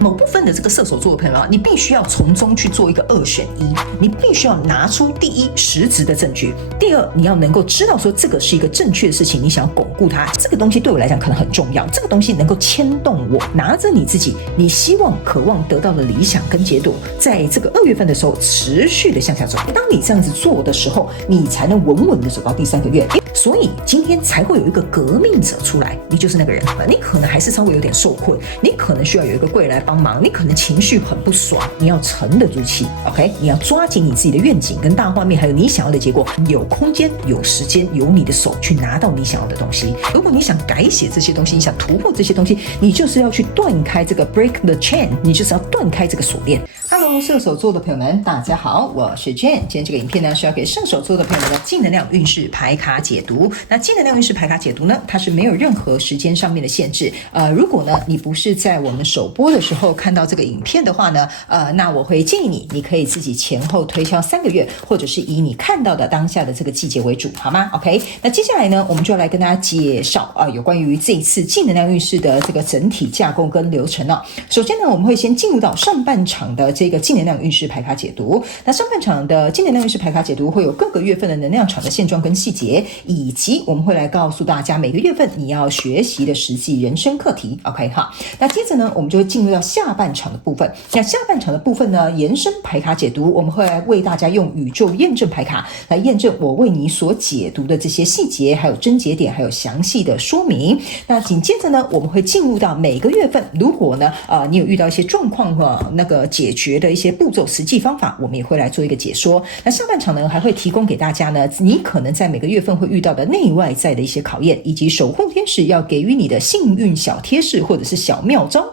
某部分的这个射手座的朋友啊，你必须要从中去做一个2选1，你必须要拿出第一实质的证据，第二你要能够知道说这个是一个正确的事情，你想要巩固它，这个东西对我来讲可能很重要，这个东西能够牵动我，拿着你自己你希望渴望得到的理想跟结果，在这个2月份的时候持续的向下走。当你这样子做的时候，你才能稳稳的走到第3个月。所以今天才会有一个革命者出来，你就是那个人。你可能还是稍微有点受困，你可能需要有一个贵人来帮忙，你可能情绪很不爽，你要沉得住气 ，OK？ 你要抓紧你自己的愿景跟大画面，还有你想要的结果，有空间、有时间、有你的手去拿到你想要的东西。如果你想改写这些东西，你想突破这些东西，你就是要去断开这个 break the chain， 你就是要断开这个锁链。Hello， 射手座的朋友们，大家好，我是 Jane。今天这个影片呢，是要给射手座的朋友们的净能量运势牌卡解读。那净能量运势牌卡解读呢，它是没有任何时间上面的限制。如果呢你不是在我们首播的时候看到这个影片的话呢，那我会建议你可以自己前后推敲3个月，或者是以你看到的当下的这个季节为主，好吗 ？OK。那接下来呢，我们就要来跟大家介绍有关于这一次净能量运势的这个整体架构跟流程哦。首先呢，我们会先进入到上半场的这个净能量运势牌卡解读。那上半场的净能量运势牌卡解读会有各个月份的能量场的现状跟细节，以及我们会来告诉大家每个月份你要学习的实际人生课题。OK 哈，那接着呢，我们就会进入到下半场的部分。那下半场的部分呢，延伸牌卡解读，我们会来为大家用宇宙验证牌卡来验证我为你所解读的这些细节，还有症结点，还有详细的说明。那紧接着呢，我们会进入到每个月份，如果呢你有遇到一些状况那个解决的一些步骤、实际方法，我们也会来做一个解说。那下半场呢，还会提供给大家呢，你可能在每个月份会遇到的内外在的一些考验，以及守护天使要给予你的幸运小贴士或者是小妙招。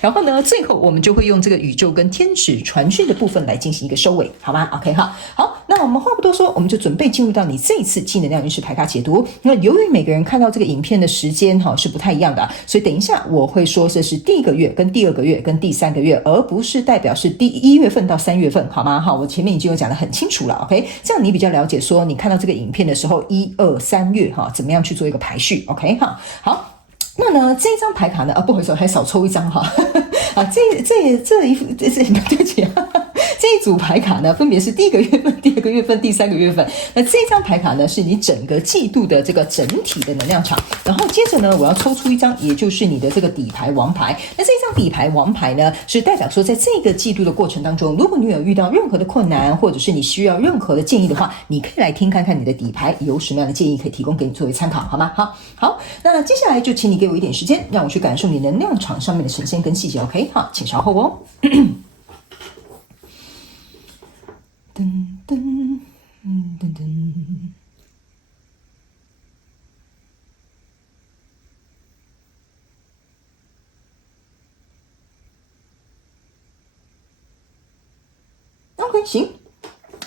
然后呢，最后我们就会用这个宇宙跟天使传讯的部分来进行一个收尾，好吗 ？OK 哈，好，那我们话不多说，我们就准备进入到你这一次净能量运势牌卡解读。那由于每个人看到这个影片的时间是不太一样的，所以等一下我会说这是第1个月、跟第2个月、跟第3个月，而不是代表是第1月份到3月份，好吗？好，我前面已经有讲得很清楚了 ，OK？ 这样你比较了解说你看到这个影片的时候，1、2、3月怎么样去做一个排序 ，OK 哈？好。那呢，这一张牌卡呢，不好意思，还少抽一张哈。对不起这一组牌卡呢，分别是第1个月份、第2个月份、第3个月份。那这张牌卡呢，是你整个季度的这个整体的能量场。然后接着呢，我要抽出一张，也就是你的这个底牌王牌。那这一张底牌王牌呢，是代表说，在这个季度的过程当中，如果你有遇到任何的困难，或者是你需要任何的建议的话，你可以来听看看你的底牌有什么样的建议可以提供给你作为参考，好吗？好，那接下来就请你给我一点时间，让我去感受你能量场上面的呈现跟细节 ，OK？ 好，请稍后哦。噔噔噔噔。OK， 行。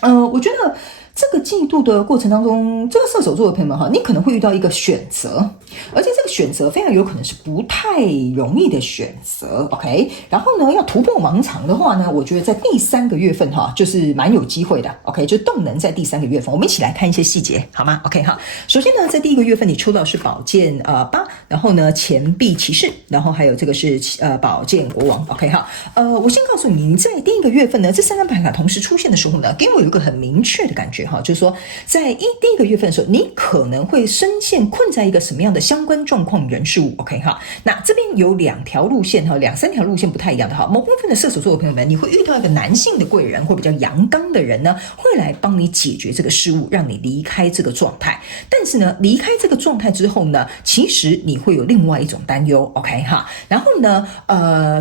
我觉得这个季度的过程当中，这个射手座的朋友们你可能会遇到一个选择，而且这个选择非常有可能是不太容易的选择 ，OK？ 然后呢，要突破盲场的话呢，我觉得在第3个月份就是蛮有机会的 ，OK？ 就动能在第3个月份，我们一起来看一些细节，好吗 ？OK 哈。首先呢，在第1个月份你抽到是宝剑8，然后呢钱币骑士，然后还有这个是宝剑国王 ，OK 哈。我先告诉你，你在第1个月份呢，这3张牌卡同时出现的时候呢，给我有一个很明确的感觉就是说，在第1个月份的时候，你可能会深陷困在一个什么样的相关状况、人事物 ，OK 哈？那这边有2条路线2、3条路线不太一样的某部分的射手座的朋友们，你会遇到一个男性的贵人或比较阳刚的人呢，会来帮你解决这个事物，让你离开这个状态。但是呢，离开这个状态之后呢，其实你会有另外一种担忧 ，OK 哈？然后呢，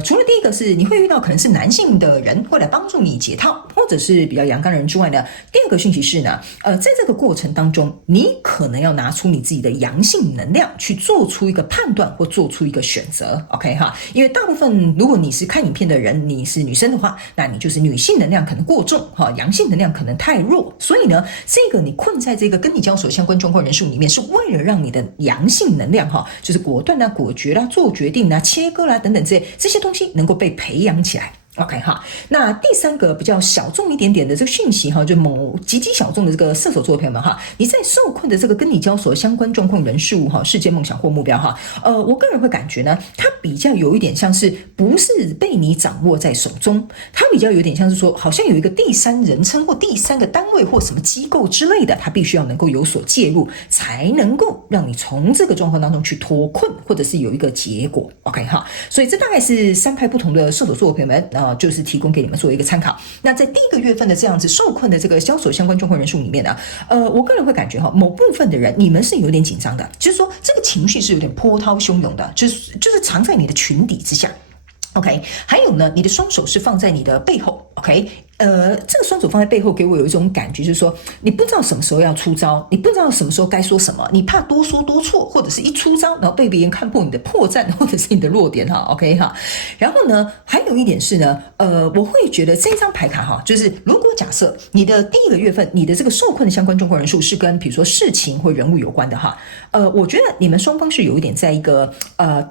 除了第一个是你会遇到可能是男性的人会来帮助你解套，或者是比较阳刚的人之外呢，第2个讯息是呢，在这个过程当中，你可能要拿出你自己的阳性能量去做出一个判断或做出一个选择 ，OK 哈？因为大部分如果你是看影片的人，你是女生的话，那你就是女性能量可能过重阳性能量可能太弱，所以呢，这个你困在这个跟你交手相关状况人数里面，是为了让你的阳性能量就是果断果决啦、做决定啦、切割啦等等这些东西能够被培养起来。OK 哈，那第三个比较小众一点点的这个讯息哈，就某极小众的这个射手座的朋友们哈，你在受困的这个跟你交手相关状况人事物哈，事件梦想或目标哈，我个人会感觉呢，它比较有一点像是不是被你掌握在手中，它比较有点像是说，好像有一个第三人称或第三个单位或什么机构之类的，它必须要能够有所介入，才能够让你从这个状况当中去脱困，或者是有一个结果。OK 哈，所以这大概是3派不同的射手座的朋友们就是提供给你们做一个参考。那在第一个月份的这样子受困的这个交手相关状况人数里面呢，我个人会感觉某部分的人你们是有点紧张的，就是说这个情绪是有点波涛汹涌的，就是藏在你的裙底之下。OK， 还有呢，你的双手是放在你的背后 ，OK， 这个双手放在背后，给我有一种感觉，就是说你不知道什么时候要出招，你不知道什么时候该说什么，你怕多说多错，或者是一出招，然后被别人看破你的破绽，或者是你的弱点哈 ，OK 哈。然后呢，还有一点是呢，我会觉得这一张牌卡哈，就是如果假设你的第一个月份，你的这个受困的相关状况人数是跟比如说事情或人物有关的哈，我觉得你们双方是有一点在一个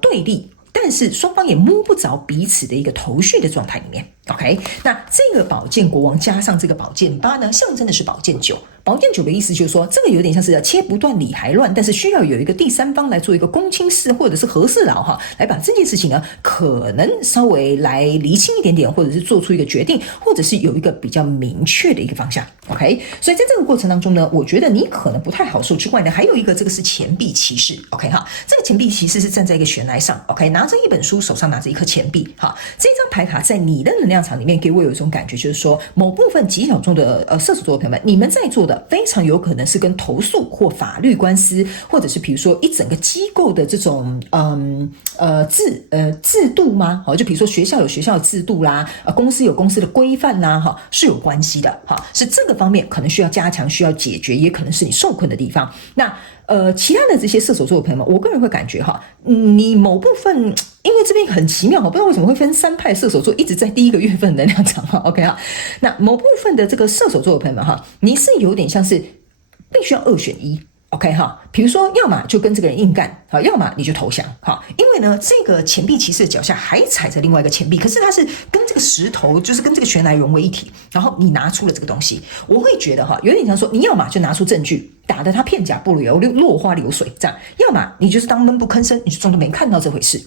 对立。但是双方也摸不着彼此的一个头绪的状态里面 ，OK？ 那这个宝剑国王加上这个宝剑8呢，象征的是宝剑9。宝剑9的意思就是说，这个有点像是切不断理还乱，但是需要有一个第三方来做一个公亲事或者是和事佬哈，来把这件事情呢，可能稍微来厘清一点点，或者是做出一个决定，或者是有一个比较明确的一个方向 ，OK？ 所以在这个过程当中呢，我觉得你可能不太好受之外呢，还有一个这个是钱币骑士 ，OK 哈，这个钱币骑士是站在一个悬崖上 ，OK， 拿着一本书，手上拿着一颗钱币，哈，这张牌卡在你的能量场里面给我有一种感觉，就是说某部分极小众的射手座的朋友们，你们在做的非常有可能是跟投诉或法律官司，或者是比如说一整个机构的这种制度吗？好，就比如说学校有学校的制度啦，公司有公司的规范啦，哈，是有关系的，哈，是这个方面可能需要加强、需要解决，也可能是你受困的地方。那其他的这些射手座的朋友们，我个人会感觉哈，你某部分，因为这边很奇妙，我不知道为什么会分3派射手座一直在第一个月份的能量场哈 ，OK 哈，那某部分的这个射手座的朋友们哈，你是有点像是必须要2选1。OK 哈，比如说，要么就跟这个人硬干，好，要么你就投降，好，因为呢，这个钱币骑士的脚下还踩着另外一个钱币，可是它是跟这个石头，就是跟这个悬崖融为一体，然后你拿出了这个东西，我会觉得哈，有点像说，你要么就拿出证据，打得他片甲不留，落花流水这样，要么你就是当闷不吭声，你就装作没看到这回事。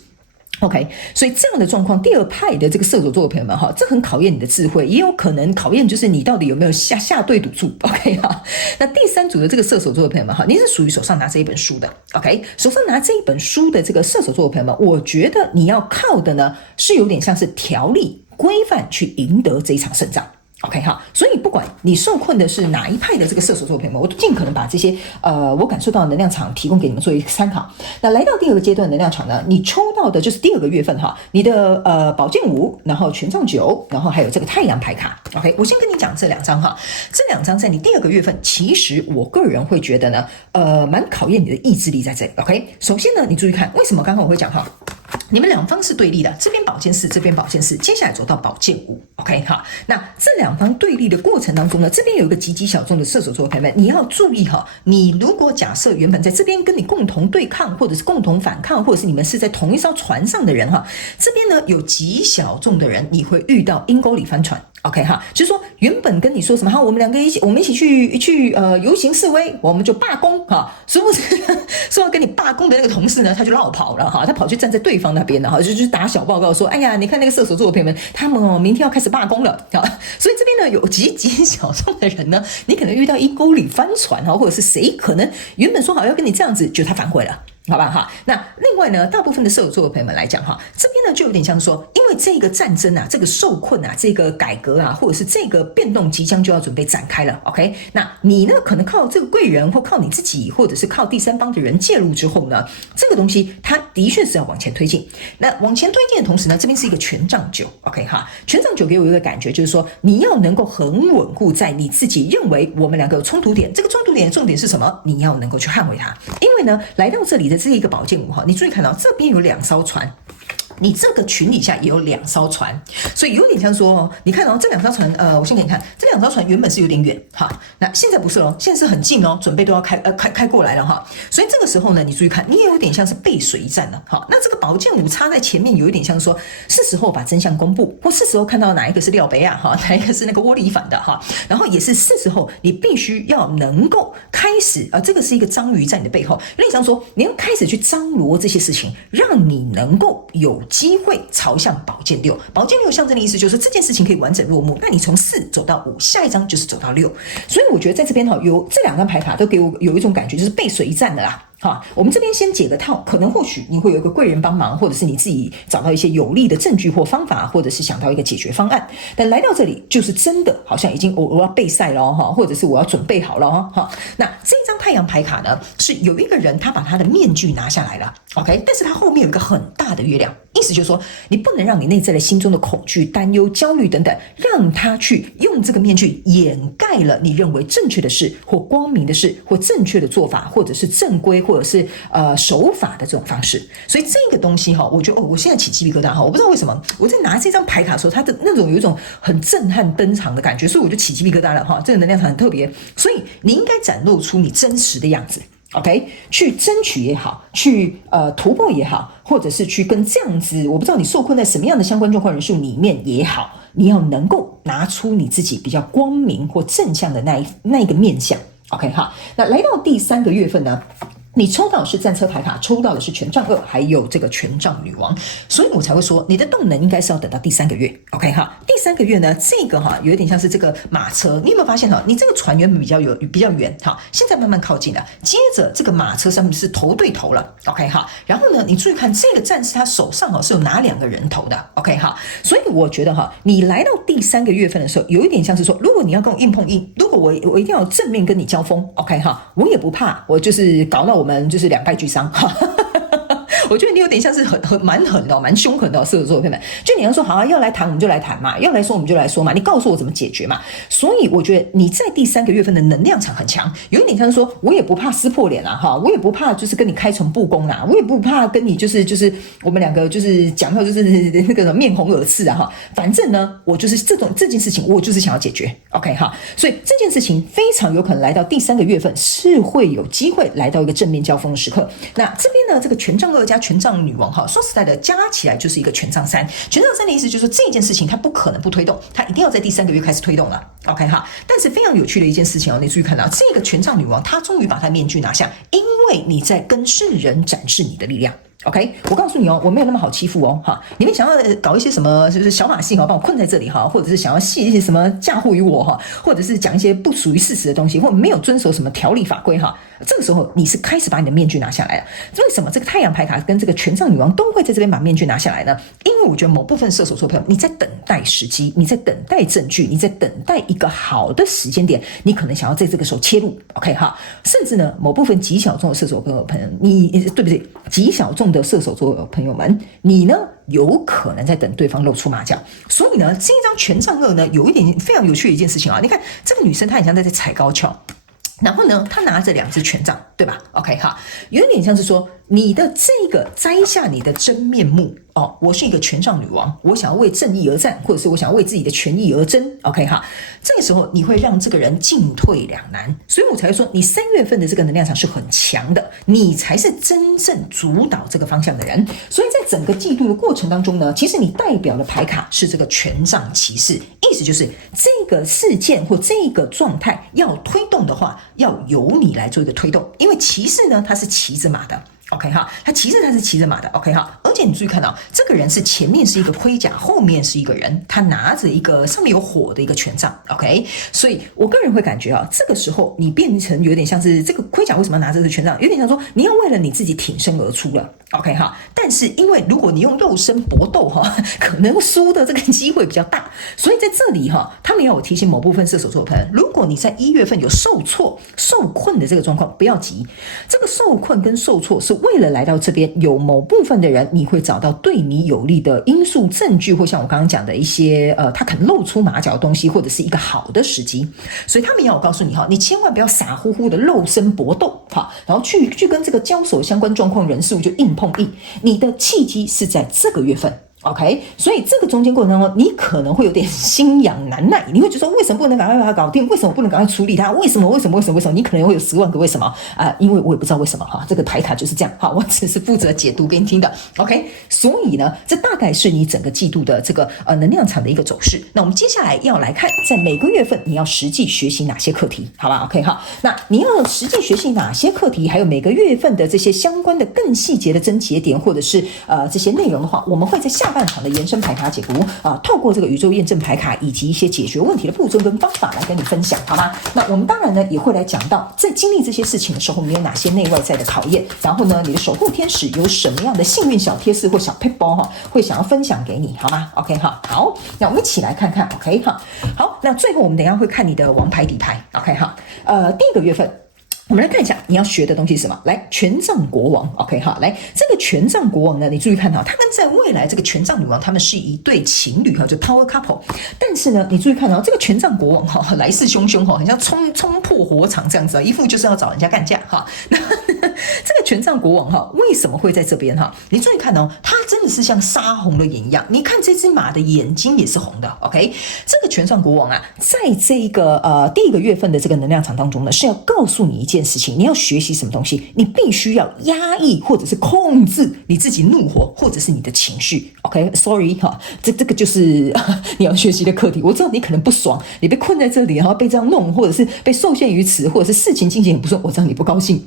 OK， 所以这样的状况，第2派的这个射手座的朋友们哈，这很考验你的智慧，也有可能考验就是你到底有没有下对赌注 ，OK 哈。那第3组的这个射手座的朋友们哈，你是属于手上拿这一本书的 ，OK， 手上拿这一本书的这个射手座的朋友们，我觉得你要靠的呢是有点像是条例规范去赢得这一场胜仗。OK 哈，所以不管你受困的是哪一派的这个射手座朋友们，我都尽可能把这些我感受到的能量场提供给你们做一个参考。那来到第2个阶段的能量场呢，你抽到的就是第2个月份哈，你的宝剑5，然后权杖9，然后还有这个太阳牌卡。OK， 我先跟你讲这2张哈，这2张在你第2个月份，其实我个人会觉得呢，蛮考验你的意志力在这里。OK， 首先呢，你注意看，为什么刚刚我会讲哈？你们两方是对立的，这边宝剑4，这边宝剑4，接下来走到宝剑5 ，OK 哈。那这两方对立的过程当中呢，这边有一个极小众的射手座的朋友们，你要注意哈。你如果假设原本在这边跟你共同对抗，或者是共同反抗，或者是你们是在同一艘船上的人哈，这边呢有极小众的人，你会遇到阴沟里翻船。OK 哈，就是说原本跟你说什么，好，我们一起去游行示威，我们就罢工哈，殊不知说要跟你罢工的那个同事呢，他就绕跑了哈，他跑去站在对方那边了哈，就是打小报告说，哎呀，你看那个射手座的朋友们，他们明天要开始罢工了啊，所以这边呢有极小众的人呢，你可能遇到阴沟里翻船哈，或者是谁可能原本说好要跟你这样子，就他反悔了。好吧哈，那另外呢，大部分的射手座的朋友们来讲哈，这边呢就有点像说，因为这个战争啊，这个受困啊，这个改革啊，或者是这个变动即将就要准备展开了 ，OK？ 那你呢可能靠这个贵人，或靠你自己，或者是靠第三方的人介入之后呢，这个东西它的确是要往前推进。那往前推进的同时呢，这边是一个权杖9 ，OK 哈，权杖9给我一个感觉就是说，你要能够很稳固在你自己认为我们两个有冲突点，这个冲突点的重点是什么？你要能够去捍卫它，因为呢，来到这里的这一个宝剑5哈，你注意看到这边有2艘船。你这个群底下也有2艘船，所以有点像说，你看哦，这2艘船，我先给你看，这2艘船原本是有点远哈，那现在不是咯，现在是很近哦，准备都要开过来了哈，所以这个时候呢，你注意看，你也有点像是背水一战了哈。那这个宝剑五插在前面，有一点像说，是时候把真相公布，或是时候看到哪一个是廖北亚哈，哪一个是那个窝里反的哈，然后也是时候你必须要能够开始这个是一个章鱼在你的背后，有点像说，你要开始去张罗这些事情，让你能够有机会朝向宝剑6。宝剑6象征的意思就是这件事情可以完整落幕。那你从4走到5，下一张就是走到6。所以我觉得在这边有这2张牌卡都给我有一种感觉，就是背水一战的啦。我们这边先解个套，可能或许你会有一个贵人帮忙，或者是你自己找到一些有力的证据或方法，或者是想到一个解决方案。但来到这里，就是真的好像已经我要备赛了哈，或者是我要准备好了哈。那这一张太阳牌卡呢，是有一个人他把他的面具拿下来了 ，OK， 但是他后面有一个很大的月亮，意思就是说，你不能让你内在的心中的恐惧、担忧、焦虑等等，让他去用这个面具掩盖了你认为正确的事，或光明的事，或正确的做法，或者是正规，或者是守法的这种方式。所以这个东西哈，我觉得我现在起鸡皮疙瘩哈，我不知道为什么我在拿这张牌卡的时候，它的那种有一种很震撼登场的感觉，所以我就起鸡皮疙瘩了哈。这个能量场很特别，所以你应该展露出你真实的样子。OK， 去争取也好，去突破也好，或者是去跟这样子，我不知道你受困在什么样的相关状况人数里面也好，你要能够拿出你自己比较光明或正向的那一个面向。OK 哈，那来到第3个月份呢，你抽到的是战车牌卡，抽到的是权杖2，还有这个权杖女王，所以我才会说你的动能应该是要等到第3个月。OK 哈，第3个月呢，这个有一点像是这个马车，你有没有发现你这个船原本比较远哈，现在慢慢靠近了，接着这个马车上面是头对头了。OK 哈，然后呢，你注意看这个战士他手上是有拿2个人头的。OK 哈，所以我觉得你来到第3个月份的时候，有一点像是说，如果你要跟我硬碰硬，如果我一定要正面跟你交锋 ，OK 哈，我也不怕，我就是搞到我们就是2败俱伤哈。我觉得你有点像是蛮狠的，蛮凶狠的射手座的朋友们。就你要说好要来谈我们就来谈嘛，要来说我们就来说嘛，你告诉我怎么解决嘛。所以我觉得你在第3个月份的能量场很强，有一点像是说我也不怕撕破脸啦哈，我也不怕就是跟你开诚布公啦，我也不怕跟你就是我们2个就是讲到就是那个面红耳赤啊哈。反正呢，我就是这件事情我就是想要解决 ，OK 哈。所以这件事情非常有可能来到第3个月份是会有机会来到一个正面交锋的时刻。那这边呢，这个权杖2加权杖女王说实在的，加起来就是一个权杖3。权杖3的意思就是说这件事情它不可能不推动，它一定要在第3个月开始推动了。OK 哈，但是非常有趣的一件事情你注意看到这个权杖女王，她终于把她面具拿下，因为你在跟世人展示你的力量。OK， 我告诉你我没有那么好欺负哈。你们想要搞一些什么就是小马戏把我困在这里或者是想要戏一些什么嫁祸于我或者是讲一些不属于事实的东西，或没有遵守什么条例法规这个时候你是开始把你的面具拿下来了。为什么这个太阳牌卡跟这个权杖女王都会在这边把面具拿下来呢？因为我觉得某部分射手座朋友，你在等待时机，你在等待证据，你在等待一个好的时间点，你可能想要在这个时候切入 OK 哈。甚至呢，某部分极小众的射手朋友，你对不对？极小众的射手座朋友们，你呢有可能在等对方露出马脚。所以呢，这一张权杖2呢，有一点非常有趣的一件事情你看这个女生她很像在踩高跷，然后呢，她拿着2只权杖，对吧 ？OK 哈，有点像是说你的这个摘下你的真面目我是一个权杖女王，我想要为正义而战，或者是我想要为自己的权益而争 OK 哈，这个时候你会让这个人进退两难，所以我才会说你3月份的这个能量场是很强的，你才是真正主导这个方向的人。所以在整个季度的过程当中呢，其实你代表的牌卡是这个权杖骑士，意思就是这个事件或这个状态要推动的话，要由你来做一个推动，因为骑士呢他是骑着马的OK 哈，他是骑着马的 OK 哈，而且你注意看到这个人是前面是一个盔甲，后面是一个人，他拿着一个上面有火的一个权杖 OK， 所以我个人会感觉这个时候你变成有点像是这个盔甲为什么要拿着这个权杖，有点像说你要为了你自己挺身而出了 OK 哈，但是因为如果你用肉身搏斗可能输的这个机会比较大，所以在这里他们要有提醒某部分射手座的朋友，如果你在1月份有受挫受困的这个状况，不要急，这个受困跟受挫是为了来到这边，有某部分的人你会找到对你有利的因素证据，或像我刚刚讲的一些他可能露出马脚的东西，或者是一个好的时机。所以他们要我告诉你你千万不要傻乎乎的肉身搏斗然后去跟这个交手相关状况人事物就硬碰硬。你的契机是在这个月份。OK， 所以这个中间过程当中，你可能会有点心痒难耐，你会觉得说，为什么不能赶快把它搞定？为什么不能赶快处理它？为什么？你可能会有10万个为什么因为我也不知道为什么这个牌卡就是这样我只是负责解读给你听的。OK， 所以呢，这大概是你整个季度的这个能量场的一个走势。那我们接下来要来看，在每个月份你要实际学习哪些课题，好吧 ？OK 那你要实际学习哪些课题，还有每个月份的这些相关的更细节的症结点，或者是这些内容的话，我们会在下半场的延伸牌卡解读透过这个宇宙验证牌卡以及一些解决问题的步骤跟方法来跟你分享，好吗？那我们当然呢也会来讲到，在经历这些事情的时候，你有哪些内外在的考验，然后呢，你的守护天使有什么样的幸运小贴士或小撇步会想要分享给你，好吗 ？OK 好，那我们一起来看看 OK 好，那最后我们等一下会看你的王牌底牌 OK 第一个月份。我们来看一下你要学的东西是什么。来，权杖国王 OK 来，这个权杖国王呢，你注意看他跟在未来这个权杖女王他们是一对情侣就 power couple。 但是呢，你注意看这个权杖国王来势汹汹很像冲破火场这样子一副就是要找人家干架那这个权杖国王为什么会在这边你注意看他真的是像杀红了眼一样，你看这只马的眼睛也是红的 OK。 这个权杖国王在这个第一个月份的这个能量场当中呢，是要告诉你一件事情，你要学习什么东西，你必须要压抑或者是控制你自己怒火或者是你的情绪 OK sorry 这个就是你要学习的课题。我知道你可能不爽，你被困在这里然后被这样弄，或者是被受限于此，或者是事情进行很不顺，我知道你不高兴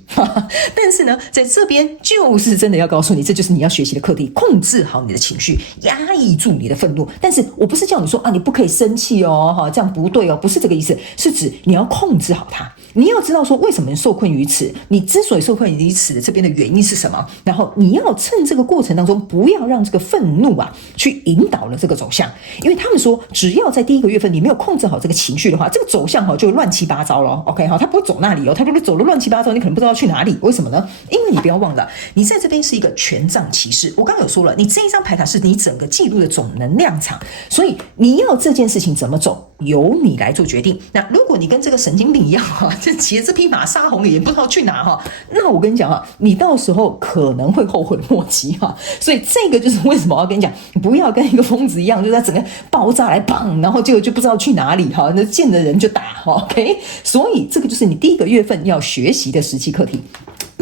但是呢，在这边就是真的要告诉你，这就是你要学习的课题，控制好你的情绪，压抑住你的愤怒。但是我不是叫你说你不可以生气这样不对不是这个意思，是指你要控制好它。你要知道说为什么受困于此，你之所以受困于此的这边的原因是什么，然后你要趁这个过程当中不要让这个愤怒去引导了这个走向。因为他们说只要在第一个月份你没有控制好这个情绪的话，这个走向就乱七八糟了 OK 他不会走那里他如果走了乱七八糟，你可能不知道去哪里。为什么呢？因为你不要忘了，你在这边是一个权杖骑士，我刚刚有说了，你这一张牌卡是你整个记录的总能量场，所以你要这件事情怎么走由你来做决定。那如果你跟这个神经病一样就骑着这匹马杀红了眼不知道去哪那我跟你讲你到时候可能会后悔莫及所以这个就是为什么我要跟你讲，不要跟一个疯子一样，就在整个爆炸来砰，然后结果就不知道去哪里那见的人就打OK。 所以这个就是你第一个月份要学习的实际课题。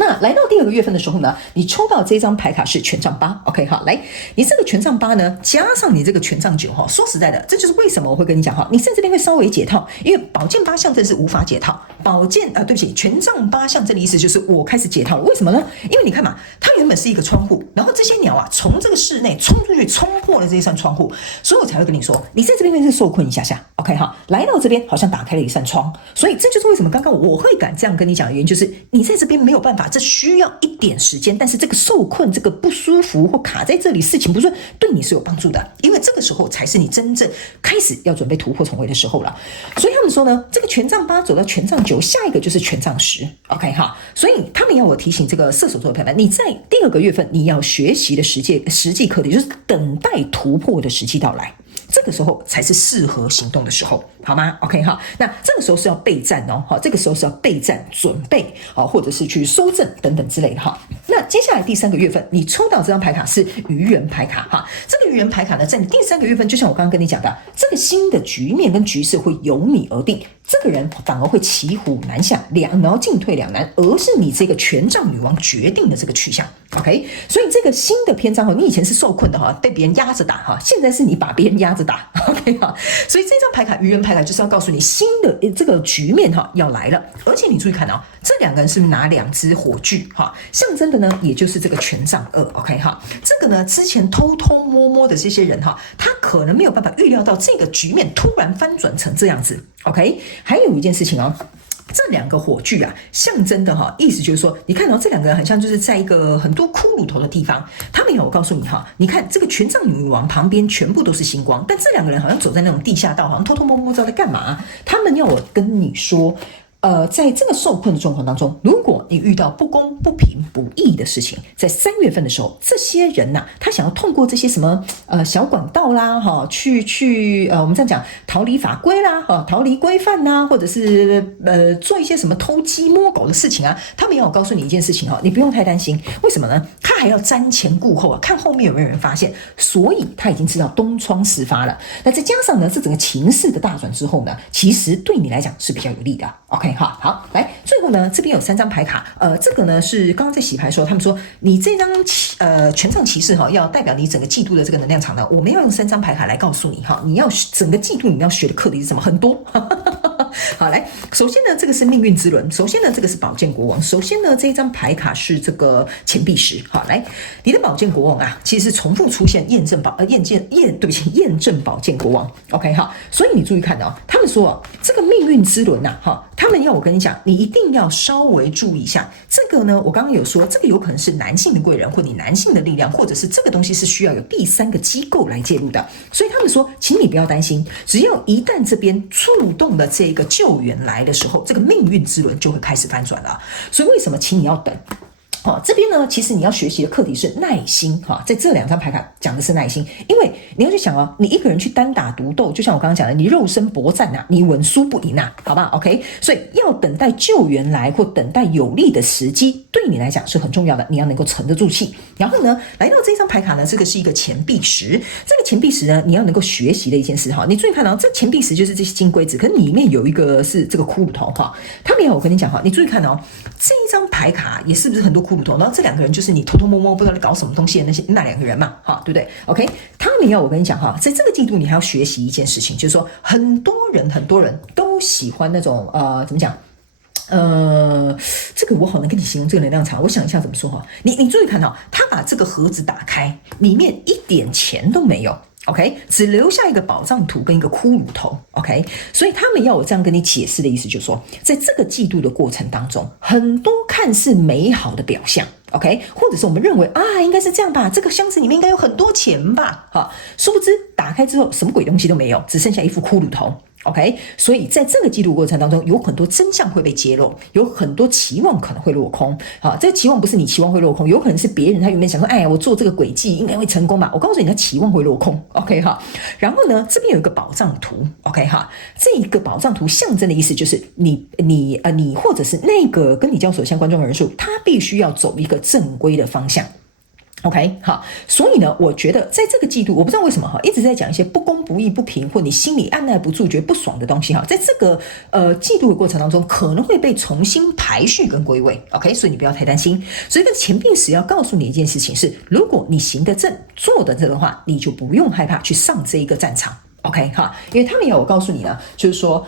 那来到第二个月份的时候呢，你抽到这张牌卡是权杖8 OK 来，你这个权杖8呢加上你这个权杖9说实在的，这就是为什么我会跟你讲你在这边会稍微解套，因为宝剑8象征是无法解套，对不起，权杖8象征的意思就是我开始解套了。为什么呢？因为你看嘛，它原本是一个窗户，然后这些鸟从这个室内冲出去，冲破了这一扇窗户，所以我才会跟你说，你在这边是受困一下下 OK 来到这边好像打开了一扇窗。所以这就是为什么刚刚我会敢这样跟你讲的原因，就是你在这边没有办法，这需要一点时间，但是这个受困，这个不舒服或卡在这里，事情不顺，对你是有帮助的，因为这个时候才是你真正开始要准备突破重围的时候了。所以他们说呢，这个权杖8走到权杖9，下一个就是权杖10 OK 所以他们要我提醒这个射手座的朋友们，你在第二个月份你要学习的实际课题，就是等待突破的时机到来，这个时候才是适合行动的时候，好吗 OK 那这个时候是要备战这个时候是要备战准备或者是去收正等等之类的那接下来第3个月份你抽到这张牌卡是愚人牌卡这个愚人牌卡呢，在你第3个月份，就像我刚刚跟你讲的，这个新的局面跟局势会由你而定，这个人反而会骑虎难下，然后进退两难，而是你这个权杖女王决定的这个去向 OK。 所以这个新的篇章你以前是受困的被别人压着打现在是你把别人压着打 OK 所以这张牌卡愚人牌卡就是要告诉你新的这个局面要来了。而且你注意看这两个人是不是拿2支火炬象征的呢，也就是这个权杖2 OK 这个呢之前偷偷摸摸的这些人他可能没有办法预料到这个局面突然翻转成这样子 OK。 还有一件事情这2个火炬象征的意思就是说，你看这2个人很像就是在一个很多骷髅头的地方，他们我告诉你你看这个权杖女王旁边全部都是星光，但这2个人好像走在那种地下道，好像偷偷摸摸知道在干嘛。他们要我跟你说，在这个受困的状况当中，如果你遇到不公、不平、不义的事情，在3月份的时候，这些人呐，他想要通过这些什么小管道啦，去我们这样讲逃离法规啦，逃离规范啦，或者是做一些什么偷鸡摸狗的事情啊，他们要告诉你一件事情你不用太担心，为什么呢？他还要瞻前顾后啊，看后面有没有人发现，所以他已经知道东窗事发了。那再加上呢，这整个情势的大转之后呢，其实对你来讲是比较有利的。OK。好，来，最后呢，这边有3张牌卡，这个呢是刚刚在洗牌的时候，他们说你这张权杖骑士要代表你整个季度的这个能量场呢，我们要用3张牌卡来告诉你你要整个季度你要学的课题是什么，很多。好，来，首先呢，这个是命运之轮，首先呢，这个是宝剑国王，首先呢，这一张牌卡是这个钱币石。好，来，你的宝剑国王啊，其实是重复出现验证宝剑国王。OK， 好，所以你注意看他们说这个命运之轮他们要我跟你讲，你一定要稍微注意一下这个呢。我刚刚有说，这个有可能是男性的贵人，或你男性的力量，或者是这个东西是需要有第3个机构来介入的。所以他们说，请你不要担心，只要一旦这边触动了这个救援来的时候，这个命运之轮就会开始翻转了。所以为什么请你要等？这边呢，其实你要学习的课题是耐心在这2张牌卡讲的是耐心，因为你要去想你一个人去单打独斗，就像我刚刚讲的，你肉身搏战你稳输不赢好吧 ？OK， 所以要等待救援来或等待有利的时机，对你来讲是很重要的，你要能够沉得住气。然后呢，来到这张牌卡呢，这个是一个钱币石，这个钱币石呢，你要能够学习的一件事你注意看这钱币石就是这些金龟子，可是里面有一个是这个骷髅头他们要我跟你讲你注意看这一张牌卡也是不是很多骷髅头？然后这2个人就是你偷偷摸摸不知道在搞什么东西的那2个人嘛，对不对 ？OK， 他们要我跟你讲在这个季度你还要学习一件事情，就是说很多人都喜欢那种怎么讲？这个我好难跟你形容这个能量场，我想一下怎么说你注意看他把这个盒子打开，里面一点钱都没有。OK， 只留下一个宝藏图跟一个骷髅头。OK， 所以他们要我这样跟你解释的意思，就是说，在这个季度的过程当中，很多看似美好的表象。OK， 或者是我们认为应该是这样吧，这个箱子里面应该有很多钱吧，殊不知打开之后什么鬼东西都没有，只剩下一副骷髅头。OK， 所以在这个季度过程当中，有很多真相会被揭露，有很多期望可能会落空。这个期望不是你期望会落空，有可能是别人他原本想说，哎呀，我做这个轨迹应该会成功吧？我告诉你，他期望会落空。OK 然后呢，这边有一个宝藏图。OK 这一个宝藏图象征的意思就是你或者是那个跟你交手相关重要人数，他必须要走一个正规的方向。OK， 所以呢，我觉得在这个季度，我不知道为什么一直在讲一些不公不义不平，或你心里按耐不住觉得不爽的东西在这个季度的过程当中，可能会被重新排序跟归位。OK， 所以你不要太担心。所以这个钱币石要告诉你一件事情是，如果你行得正，做得正的话，你就不用害怕去上这一个战场。OK 因为他们要我告诉你呢，就是说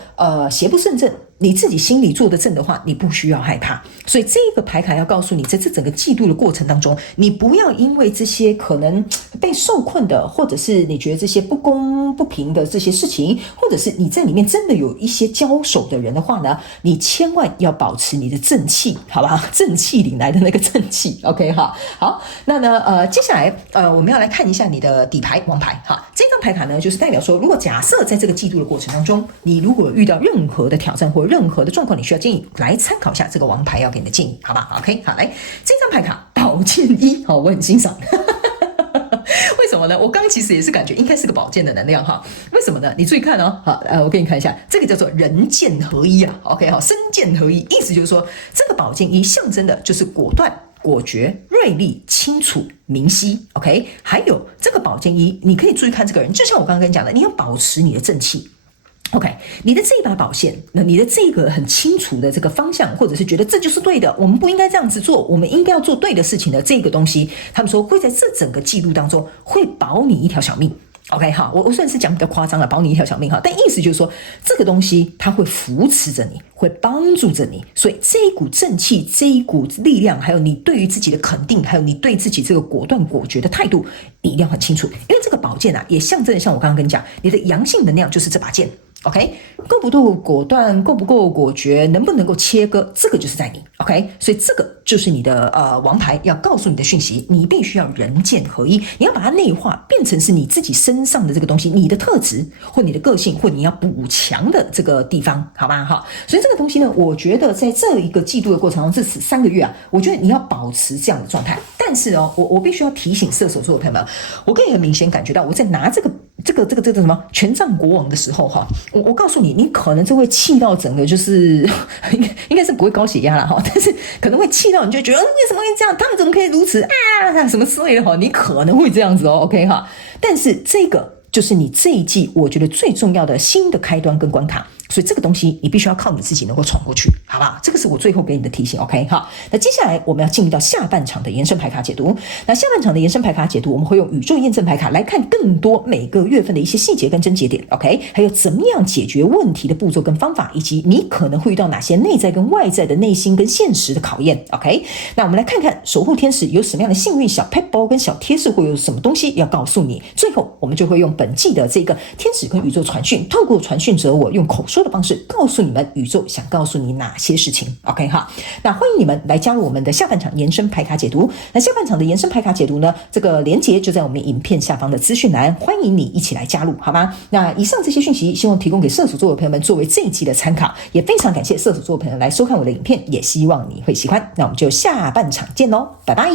邪不胜正，你自己心里做得正的话，你不需要害怕。所以这个牌卡要告诉你，在这整个季度的过程当中，你不要因为这些可能被受困的，或者是你觉得这些不公不平的这些事情，或者是你在里面真的有一些交手的人的话呢，你千万要保持你的正气，好吧？正气领来的那个正气。OK 好，那呢接下来我们要来看一下你的底牌王牌这张牌卡呢，就是代表说，如果假设在这个季度的过程当中，你如果遇到任何的挑战或任何的状况，你需要建议来参考一下这个王牌要给你的建议，好吧 ？OK， 好，来这张牌卡宝剑1，我很欣赏。为什么呢？我刚刚其实也是感觉应该是个宝剑的能量为什么呢？你注意看我给你看一下，这个叫做人剑合一OK，身剑合一，意思就是说，这个宝剑1象征的就是果断、果决、锐利、清楚、明晰。OK， 还有这个宝剑1，你可以注意看这个人，就像我刚刚跟你讲的，你要保持你的正气。OK， 你的这一把宝剑，那你的这个很清楚的这个方向，或者是觉得这就是对的，我们不应该这样子做，我们应该要做对的事情的这个东西，他们说会在这整个记录当中会保你一条小命。OK 我算是讲比较夸张了，保你一条小命但意思就是说，这个东西它会扶持着你，会帮助着你，所以这一股正气，这一股力量，还有你对于自己的肯定，还有你对自己这个果断果决的态度，你一定要很清楚。因为这个宝剑也象征的像我刚刚跟你讲，你的阳性能量就是这把剑。OK， 够不够果断，够不够果决，能不能够切割，这个就是在你。OK， 所以这个就是你的王牌要告诉你的讯息，你必须要人剑合一，你要把它内化，变成是你自己身上的这个东西，你的特质或你的个性，或你要补强的这个地方，好吧？哈，所以这个东西呢，我觉得在这一个季度的过程中，这3个月啊，我觉得你要保持这样的状态。但是哦，我必须要提醒射手座的朋友们，我可以很明显感觉到，我在拿这个什么权杖国王的时候哈，我告诉你，你可能就会气到整个就是应该是不会高血压啦哈，但是可能会气到你就觉得为什么会这样？他们怎么可以如此啊？什么之类的哈，你可能会这样子哦 ，OK 哈。但是这个就是你这一季我觉得最重要的新的开端跟关卡。所以这个东西你必须要靠你自己能够闯过去，好不好？这个是我最后给你的提醒 ，OK 哈。那接下来我们要进入到下半场的延伸牌卡解读。那下半场的延伸牌卡解读，我们会用宇宙验证牌卡来看更多每个月份的一些细节跟症结点 ，OK？ 还有怎么样解决问题的步骤跟方法，以及你可能会遇到哪些内在跟外在的内心跟现实的考验 ，OK？ 那我们来看看守护天使有什么样的幸运小撇步跟小贴士，会有什么东西要告诉你。最后我们就会用本季的这个天使跟宇宙传讯，透过传讯者我用口说的方式告诉你们宇宙想告诉你哪些事情 ，OK 哈？那欢迎你们来加入我们的下半场延伸牌卡解读。那下半场的延伸牌卡解读呢，这个连结就在我们影片下方的资讯栏，欢迎你一起来加入，好吗？那以上这些讯息，希望提供给射手座的朋友们作为这一期的参考，也非常感谢射手座的朋友来收看我的影片，也希望你会喜欢。那我们就下半场见喽，拜拜。